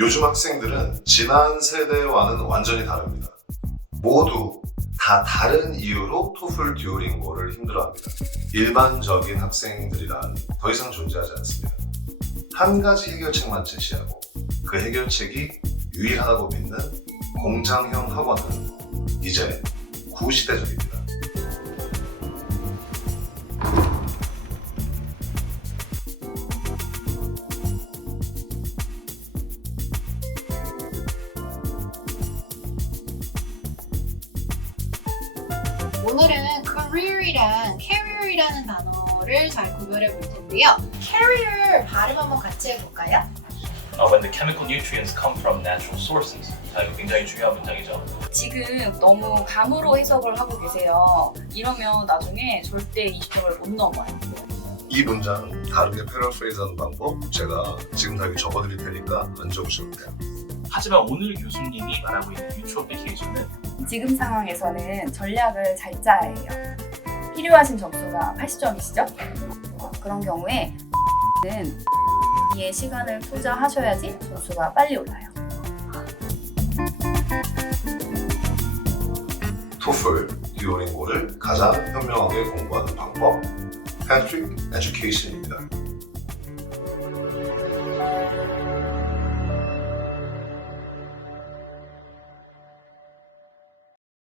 요즘 학생들은 지난 세대와는 완전히 다릅니다. 모두 다 다른 이유로 토플 듀오링고를 힘들어합니다. 일반적인 학생들이란 더 이상 존재하지 않습니다. 한 가지 해결책만 제시하고 그 해결책이 유일하다고 믿는 공장형 학원은 이제 구시대적입니다. 오늘은 career이랑 career이라는 단어를 잘 구별해 볼 텐데요. career 발음 한번 같이 해볼까요? Uh, when the chemical nutrients come from natural sources. 자, 이거 굉장히 중요한 문장이죠. 지금 너무 감으로 해석을 하고 계세요. 이러면 나중에 절대 20점을 못 넘어요. 이 문장 다르게 패러프레이즈하는 방법 제가 지금 다 여기 적어드릴 테니까 안 적으셔도 돼요. 하지만 오늘 교수님이 말하고 있는 유추 어플리케이션은 지금 상황에서는 전략을 잘 짜야 해요. 필요하신 점수가 80점이시죠? 그런 경우에 는 이에 시간을 투자하셔야지 점수가 빨리 올라요. 토플 듀오링고를 가장 현명하게 공부하는 방법 패트릭 에듀케이션입니다.